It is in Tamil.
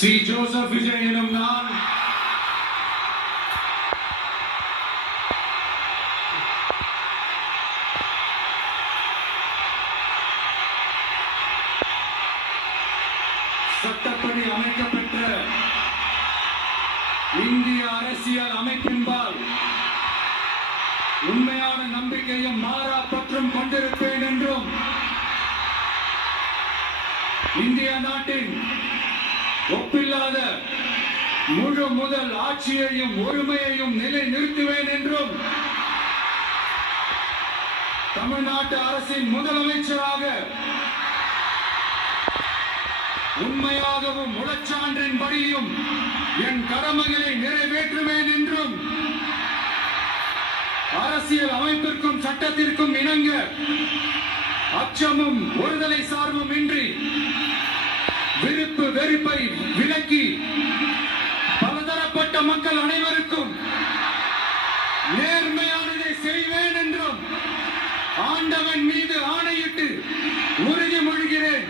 சி ஜோசப் விஜய் எனும் நான் சட்டப்படி அமைக்கப்பட்ட இந்திய அரசியல் அமைப்பின்பால் உண்மையான நம்பிக்கையும் மாறா பற்றும் கொண்டிருப்பேன் என்றும் இந்திய நாட்டின் ஒப்பில்லாத முழு முதல் ஆட்சியையும் ஒருமையையும் நிலை நிறுத்துவேன் என்றும் தமிழ்நாட்டு அரசின் முதலமைச்சராக உண்மையாகவும் முழச்சான்றின்படியும் என் கடமைகளை நிறைவேற்றுவேன் என்றும் அரசியல் அமைப்பிற்கும் சட்டத்திற்கும் இணங்க அச்சமும் ஒருதலை சார்பும் இன்றி விருப்பு வெறுப்பை விலக்கி பலதரப்பட்ட மக்கள் அனைவருக்கும் நேர்மையானதை செய்வேன் என்றும் ஆண்டவன் மீது ஆணையிட்டு உறுதிமொழிகிறேன்.